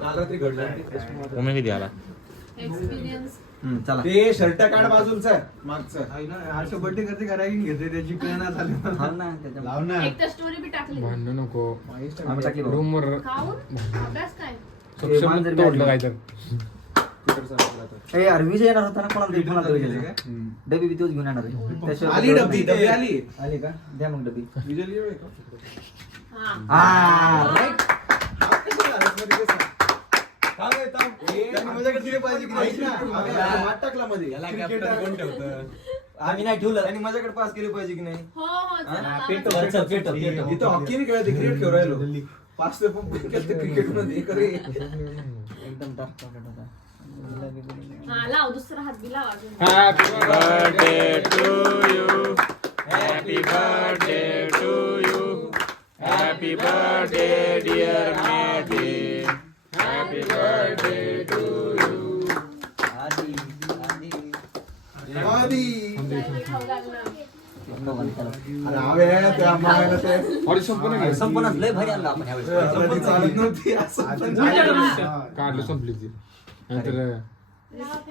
काल रात्री घडलं. उमे किती आला एक्सपिरियन्स. चला ते शर्ट काढ बाजूचं मागचं. आरशे बर्थडे करते करायला घेते त्याची प्लॅन झाली. हाव ना त्याच्या लाव ना. एक तर स्टोरी बी टाकली. भांडू नको आम्ही टाकली बघ. रूम वर खाऊन अभ्यास काय? सक्षम तोडलं काय तर ए यार विजय येणार होता ना कोणाला तरी फोन आला विजय डबी बी तोच घेऊन येणार आहे. त्याशिवाय आली डब्बी आली. आली का द्या मग डबी. विजय लिहिलंय का? हा. हा राईट. त्यांनी माझ्याकडे दिले पाहिजे की नाही ना? माठ टाकला मध्ये. आम्ही नाही ठेवलं. त्यांनी माझ्याकडे पास केले पाहिजे की नाही? हो हो चला, पेटो, चला. चल, पेटो. इथं हॉकी नाही खेळत, क्रिकेट खेळू राहिलो. पाच ते पण क्रिकेट मध्ये करे. एकदम टाक होता. हा लाव दुसरा हात बी लाव अजून. Happy birthday to you happy birthday to you happy birthday dear मेटी हॅपी बर्थडे टू यू. आधी आधी आधी. खाऊ लागलं. अरे हवे आहे त्या मागायला ते. अरे संपूर्ण संपूर्णच लय भारी आणलं आपण यावेळेस. ती चालत नव्हती असं पण काढलं संपली ती नंतर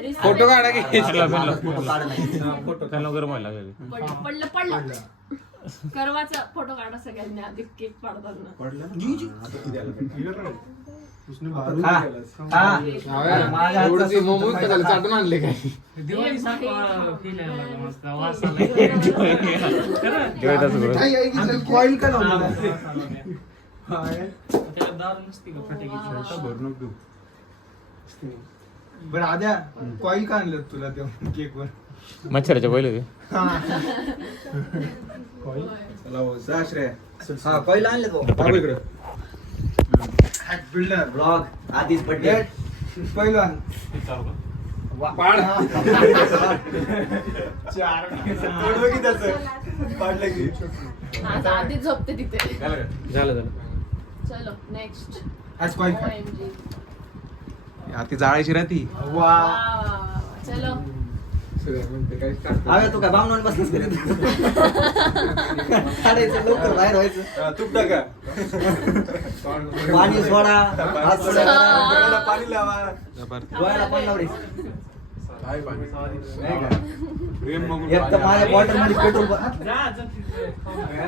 रिस- फोटो काढा की चला, चला. फोटो काढ नाही. फोटो त्याला गरम व्हायला लागेल. पडलं करवाचा फोटो काढा सगळ्यांनी आधी केक पाडताना. पडलं ना? आता किती आलं पाहिजे? खा. खा. माझ्या हातचा एवढं मोमोज का झालं चाटून आणले काय दिवाळी सारखं फील आहे मला मस्त वास आला. जेवायचं करू. काही आहे की त्याला coil का लावलं? त्याला दारू नसते का फटाक्याची? बरं आद्या कॉईल का आणलं तुला ते केक वर? मच्छराच्या पहिले चला हो, जा श्रेया. हा पहिला आणले तो बाबू इकडं. बिल्डर ब्लॉग आधीच बर्थडे पहिलवान पाड पडलं की त्याचं? पाडलं की? आता आधी झोपते तिथे. झालं चलो नेक्स्ट. आज कॉईल OMG. ती जाळायची राहती. वा वा, वा, वा. चलो अरे तू काय बामणून बसलीस घरी? काढायचं लवकर बाहेर व्हायचं. तूप टाका. पाणी सोडा हात सोडा डोळ्याला पाणी लावा. डोळ्याला पाणी लाव रे. काय पाणी? एक तर माझ्या बॉटल मध्ये पेट्रोल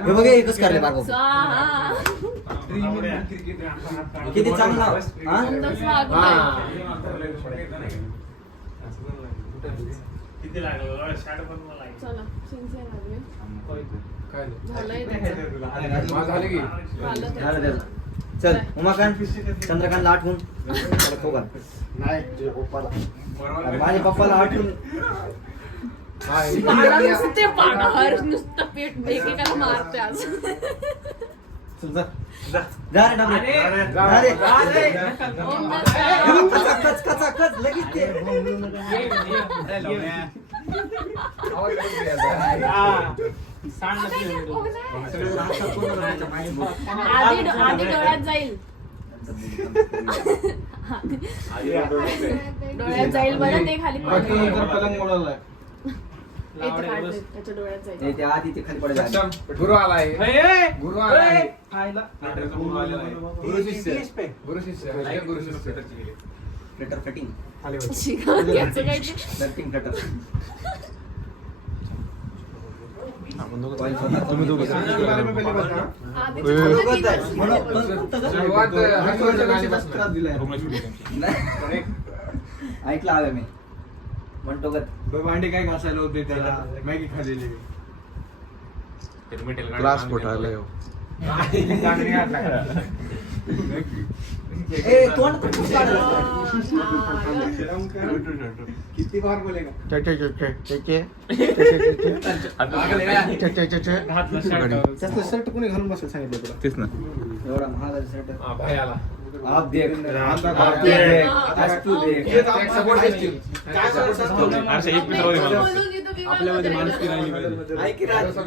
हे बघ हे कसं करले बाबा स्वाहा. किती चांगला हा अंदाज स्वाहा. किती लागलं शाट पण मला चला सिन्सिअर लागले. काय झालंय त्याचं. झालं की झालं त्याचं. झालं त्याचं. चल उमाकांत चंद्रकांतला आठवून त्याला खाऊ घाल. अरे माझ्या पप्पाला आठवून पाडा नुसते पाडावर नुसतं पेट एकेकाला मारते आज. चल जा रे डाबरे जा रे कच कच कच लगेच ते आधी डोळ्यात जाईल. डोळ्यात जाईल बरं ते खाली पडलं. पलंग मोडवलाय. इथं काढलं, त्याच्या डोळ्यात जाईल. ते आधी ते खाली पडायला गुरु आलाय गुरु आलाय गुरु शिष्य फ्लटर कटिंग शिका, याचं काय ते? फ्लटिंग फ्लटर तुम्ही दोघं. आधी सुरुवात त्रास दिलाय. ऐकलं हवे मी म्हणतो का भांडे काय घासायला होते त्याला मॅगी खाल्लेली. क्लास पोटायला येऊ. ए तोंड तर खूप काढलं. किती बार बोलेगा? त्यातलं शर्ट कोणी घालून बसायला सांगितलं तुला? तेच ना. एवढा महागाचा शर्ट भाई आला आप देख आप देख आज तू देख अरे एक मित्र होते मला. बोलून घेतो की आपल्यामध्ये मला माणुसकी राहिली पाहिजे. ऐक रे आज.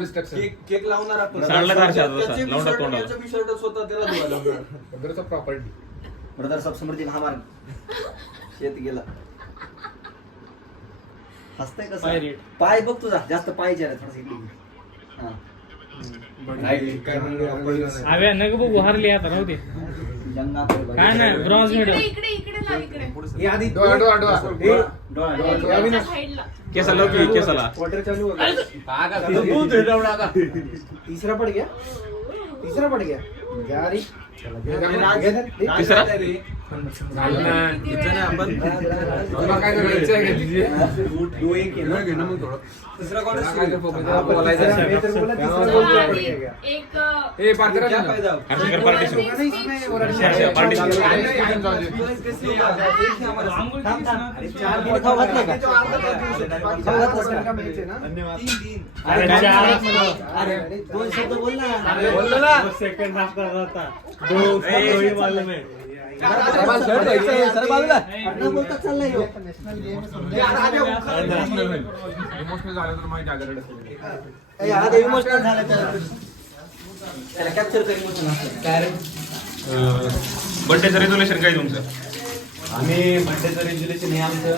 केक लावणार आपण. सांडला तर अर्षात बसा. त्याचे लावून टाक बी तोंडाला. शर्ट, याचे बी शर्ट स्वतः त्याला धुवायला लावणार. ब्रदरचा प्रॉपर्टी ब्रदर सब समृद्धी महामार्ग शेत गेला हसतंय कसं पाय बघ तुझा जास्त पायचे रे थोडस इकडे हा हव्या नग बघू हारली आता नव्हते काय नाही ब्रॉन्झ इकडे मेडल. इकडे इकडे लाव इकडे हे आधी डोळा डोळा डोळा वरच्या साईडला. केसाला की केसाला. वॉटर चालू होता. तीसरा पड़ गया यार तिसरा तुला काय करायचं आहे का तिथे? तिसरा कॉल आणि एक ए पात्र हर्षकर पार्टीशन. पार्टीशन. दोन शब्द बोल ना. सेकंड हाफ कर रहा था दो ही मालूम है न बोलता चाललाय ह्यो. इमोशनल झालं तर माहिती आजारात असेल. ए, आता इमोशनल झाला त्याला कॅप्चर कर इमोशन असलं. बर्थडेचं रेझोल्युशन काय तुमचं? आम्ही बर्थडेचं रेज्युलेशन हे आमचं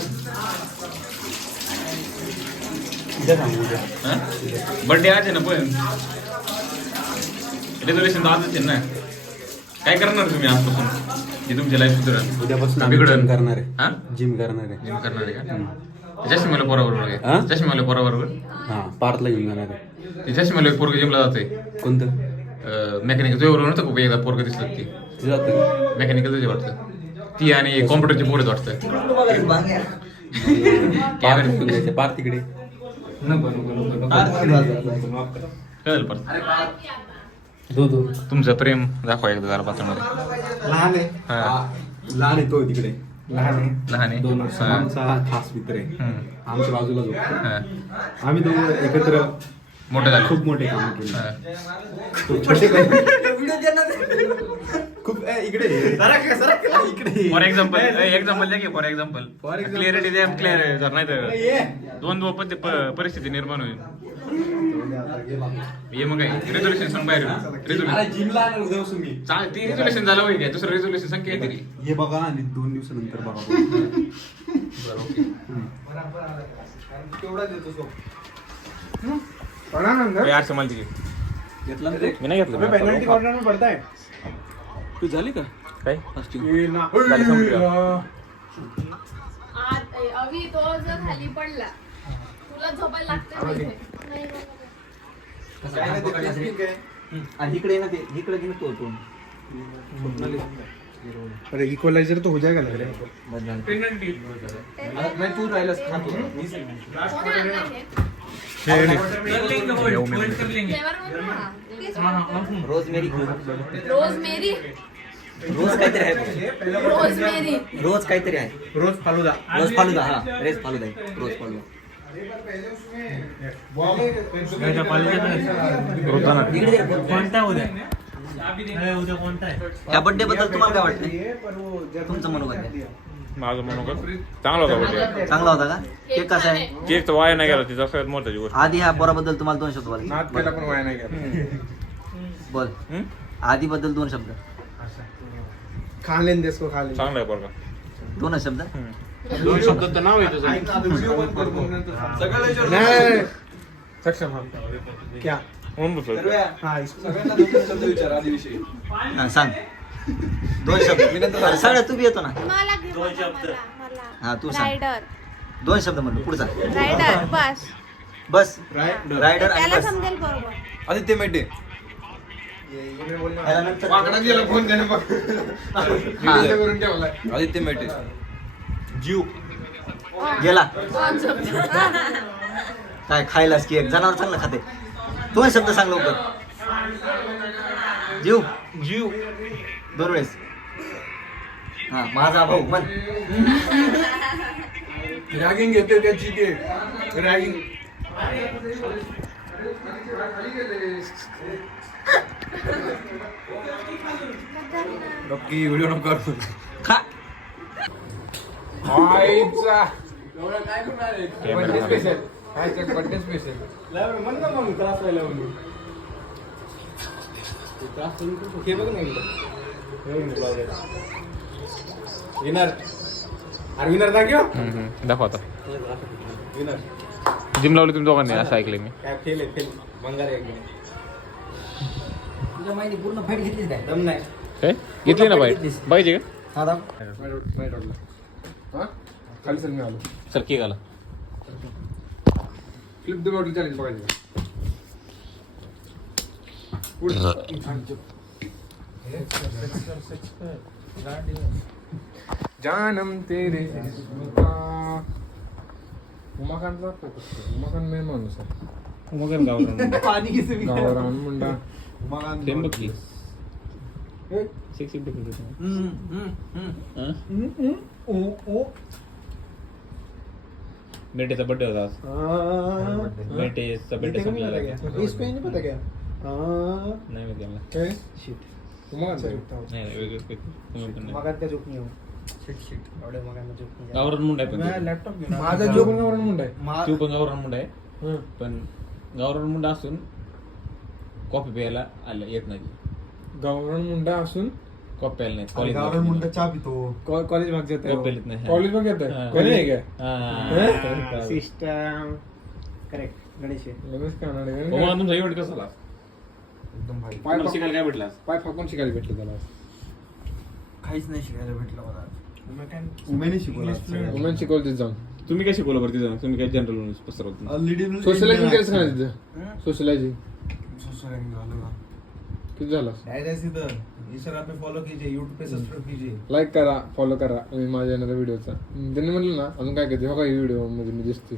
उद्या सांगू उद्या. बर्थडे आज आहे ना पण रेझोल्युशन तर आजच आहे ना. काय करणार तुम्ही आजपासून जे तुमची लाईफ सुधारेल? उद्यापासून बिघडल करणार हा? आहे जिम करणार आहे. जिम करणार आहे का? चष्मेला पोराबरोबर हा? काय? चष्मेला पोराबरोबर हा पार्थला घेऊन जाणार आहे. ते चष्मेला एक पोरग जिमला जाते. कोणतं मेकॅनिकल तुझ्याबरोबर नव्हतं का एकदा पोरग दिसलं ती ते जातं मेकॅनिकल तुझे वाटतं ती आणि कॉम्प्युटरची पोरच वाटतं. पार्थ घेऊन जायचं. पार्थ तिकडे कळेल पण दो तुमचं प्रेम दाखवा एकदा जरा पात्रामध्ये. लहान आहे हा. लहान आहे तो तिकडे लहान आहे लहान आहे. दोन वर्ष हा. आमचा खास मित्र आहे. हम्म. आमच्या बाजूला झोपतो. हा. आम्ही दोघं एकत्र मोठं झालं. खूप मोठे काम केले. हा. छोटे खूप इकडे इकडे फॉर एक्झाम्पल द्या की फॉर एक्झाम्पल क्लिअरिटी द्या क्लिअर जर नाही तर दोन परिस्थिती निर्माण होईल. ये मग काय रेझोल्युशन सांग बाहेर रेझोल्युशन जिमला उद्या मी ती रेझोल्युशन झालं होईल दुसरं रेझोल्युशन सांग काय तरी. हे बघा आणि 2 दिवसानंतर बघा. केवढा देतो तो आठशे मला तिकीट घेतला ना मी नाही घेतलं. पेनल्टी कॉर्नर में पड़ता है तू झाली का काय ये ना झाली संपली का? अवी तो जर खाली पडला तुला झोपायला लागतं नाही. काय नाही ते ठीक आहे. आणि इकडे ना ते इकडे की तो तो अरे इक्वलाइजर तो हो जाएगा लग रहा है. नाही तू राहिलास खातो. कोण आणलं हे? फ्लेवर म्हणतो ना. रोजमेरी रोजमेरी रोज काहीतरी आहे. रोजमेरी रोज काहीतरी आहे. रोज फालुदा रोज फालुदा. हा रेस फालुदा आहे. रोज फालुदा इकडे दे. कोणता उद्या उद्या कोणता आहे? त्या बर्थडे बद्दल तुम्हाला काय वाटतं? तुमचं मनोगत आहे. माझं मनोगत चांगला होता बर्थडे. चांगला होता का? केक कसा आहे? केक तर वाया नाही गेला तिचा सगळ्यात महत्वाची गोष्ट. आधी ह्या पोराबद्दल तुम्हाला 2 शब्द बोला. नाद केला पण वाया नाही गेला. बोल. आधी बद्दल 2 शब्द. खा लेन दे इसको खा लेन. चांगला आहे पोरगा. 2 शब्द. 2 शब्द तर नाव येतं नहीं सक्षम हा. क्या म्हणून बोलतो. हाँ इसको हा, सांग 2 शब्द. सगळं तू बी येतो ना. मला घे, दोन मला, शब्द. मला. हा तू सांग. रायडर 2 शब्द म्हणलो. पुढचा रायडर बस बस. रायडर आणि त्याला बस. समजेल बरोबर. आदित्य मेटे याला नंतर वाकडा गेला फोन त्याने बघ. करून ठेवलाय. आदित्य मेटे जीव गेला. काय खायलाच की एक जनावर चांगलं खाते. 2 शब्द सांग लवकर. जीव 2 वेळेस. हा माझा भाऊ म्हण. रॅगिंग घेते त्याची ते रॅगिंग नक्की व्हिडिओ नको करू. खा. आईचा बर्थडे स्पेशल. Birthday special. मन ना मग त्रास व्हायला म्हणून हे बघ नाही विनर अरे विनर दाखव दाखवा आता. विनर जिम लावली तुम्ही दोघांनी असं ऐकलं मी. काय फेल आहे फेल भंगार आहे एकदम तुझ्या माहिती पूर्ण फाईट घेतलीच काय? दम नाही काय घेतली ना बाईट पाहिजे का हा दाम. नाही वाटलं हा खाली सर मी आलो चल केक आला फ्लिप द बॉटल चॅलेंज बघायचं पुढे जानम तेरे उमाकांतला फोकस उमाकांत मेन माणूस आहे मग गावरान पाणी किती बी. गावारान मुंडा प्रेम बघ की सेक्सी बेटेचा बर्थडे होता आज बेटेचा बर्थडे संपला इसको ये नहीं पता क्या नाही माहिती मला काय शिट उमाकांत नाही वेगळं तुम्ही पण नाही मगात का जोक नहीं हो शिट एवढे मगात जोक नहीं गावरान मुंडा आहे पण लॅपटॉप घेऊन माझा जो पण गावारान मुंडा आहे तू पण गावरान मुंडा आहे हं. पण गावरान मुंडा असून कॉफी प्यायला आलं येत नाही गावरान मुंडा असून कॉफी प्यायला नाही आणि गावरान मुंडा चहा पितो कॉलेज भाग जाते कॉफी प्यायला नाही कॉलेज मध्ये येत हा. आहे कोणी आहे काय हा. सिस्टम करेक्ट गणेश आहे. लगेच कानाडे हो, मला तुमचा इव्हेंट कसा आला एकदम भारी पाय तुम्हाला शिकायला काय भेटला आज? पाय फाकून शिकायला भेटलं त्याला काहीच नाही शिकायला भेटलं मला उमेने शिकवला वुमेन शिकवलं तिथं जाऊन तुम्ही काय शिकवलं बरं तिथं तुम्ही काय जनरल नॉलेज पसरवत सोशलायझिंग केलं का तिथं सोशलायझिंग किती झालं इंस्टाग्राम पे फॉलो कीजिए यूट्यूब पे सब्सक्राइब कीजिए लाईक करा फॉलो करा मी माझ्या येणाऱ्या व्हिडिओचा त्यांनी म्हणलं ना अजून काय करते हो का व्हिडिओ मध्ये मी दिसते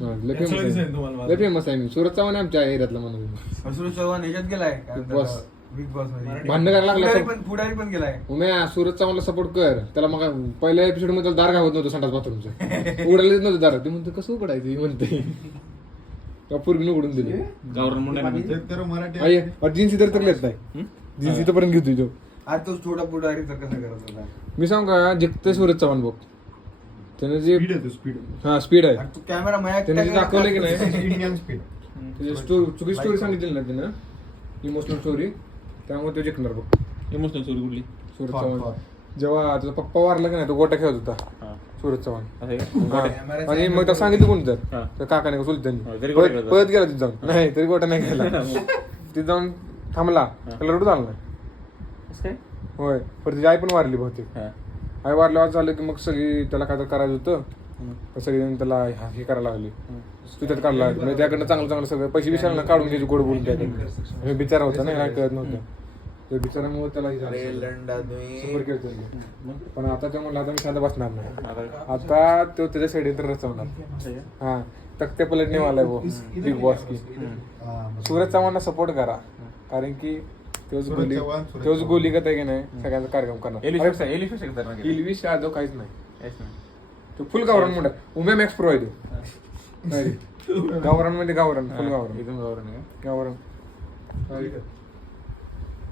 लय फेमस आहे मी सुरत चव्हाण आहे आमच्या एरियातला म्हणून सुरेश चव्हाण ह्याच्यात गेलाय Big Boss. बिग बॉस मध्ये भांडण करायला लागला पुढारी पण गेलाय उम्या सुरत चव्हाणला सपोर्ट कर त्याला मग पहिल्या एपिसोड मध्ये त्याला दार घावत नव्हतं संडास बाथरूमचं उघडायला देत नव्हतं दार ते म्हणतो कसं उघडायचं हे म्हणते पूर्वी उघडून दिली गावरान मुंडा आहे ना? तर मराठी आई जीन्स इतर तर येत नाही जीन्स इथं पर्यंत घेतोय तो आज तो थोडा पुढारी तर कसं करत होता मी सांग का जिंकते सुरत चव्हाण बघ त्याने जे स्पीड आहे तो स्पीड हा स्पीड आहे तू कॅमेरा मया त्याने जे दाखवलं की नाही इंडियन स्पीड चुकी स्टोरी सांगितली ना त्यानं इमोशनल स्टोरी त्यामुळे तो जिंकणार बघ इमोशनल स्टोरी कुठली सुरत फार, चव्हाण जेव्हा तुझा पप्पा वारला की नाही तो गोटा खेळत होता हा. सुरत चव्हाण असं आहे का? हा. आणि मग त्याला सांगितलं कोण हा. तर काकाने का हा, सुलतानी तरी गोटा खेळत पळत गेला तिथे जाऊन नाही तरी गोटा नाही गेला तिथे जाऊन थांबला त्याला रडू झालं नाही असं काय होय पण तिची आई पण वारली बहुतेक हा. आई वारल्यावर झालं की मग सगळी त्याला काय तर करायचं होतं तर सगळी त्याला हे करायला लागली त्यात काढला म्हणजे त्याकडनं चांगलं चांगलं सगळं पैसे विचारायला काढून घ्यायची गोड बोलून त्याकडे बिचारा होता ना काय कळत नव्हतं ते बिचारामुळे त्याला हे झालं. Super केलं त्यांनी. पण आता ते म्हणलं आता मी शांत बसणार नाही आता तो त्याच्या साईड तर रचवणार हा तक्ते पलटने वाला वो बिग बॉस की सूरज चव्हाणला सपोर्ट करा कारण की तोच गोली आहे की नाही सगळ्यांचा कार्यक्रम करणार एलिफेश खतरनाक आहे. इल्विश यादव काहीच नाही काहीच नाही. तो फुल गावरान म्हणतात उम्या मॅक्स प्रो आहे तो नाही. गावरान मध्ये गावरान फुल गावरान एकदम गावरान आहे का? गावरान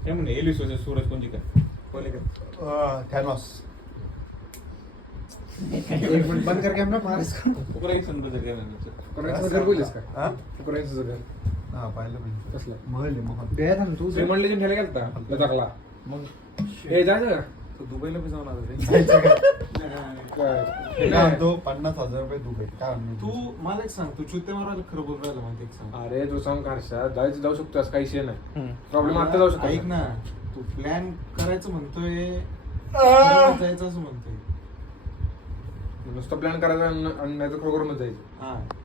काय म्हणणे एलिफेश वर्सेस सूरज कोणची काय थॅनॉस बंद कर कॅमेरा मार इसको. कुकराई संबंध काय म्हणते? कुकराईचं घर बोललीस का हा कुकराईचं घर हा पाहिलं पाहिजे कसलं महल आहे महल बे थांब तू श्रीमंत लेजंड ह्याला गेलता लदाखला मग हे जायचं का तो दुबईला बी जाऊन आला रे काय? तो 50,000 रुपये दुबई काय म्हणतो तू मला एक सांग तू चुत्ते मारायला खरं बोल राहिला मला एक सांग अरे तू सांग का हर्षा जाऊ शकतो असं काही विषय नाही प्रॉब्लेम आता जाऊ शकतो ऐक ना तू प्लॅन करायचं म्हणतोय जायचं असं म्हणतोय नुसतं प्लॅन करायचा आणि नाही तर खरोखर मध्ये जायचं हा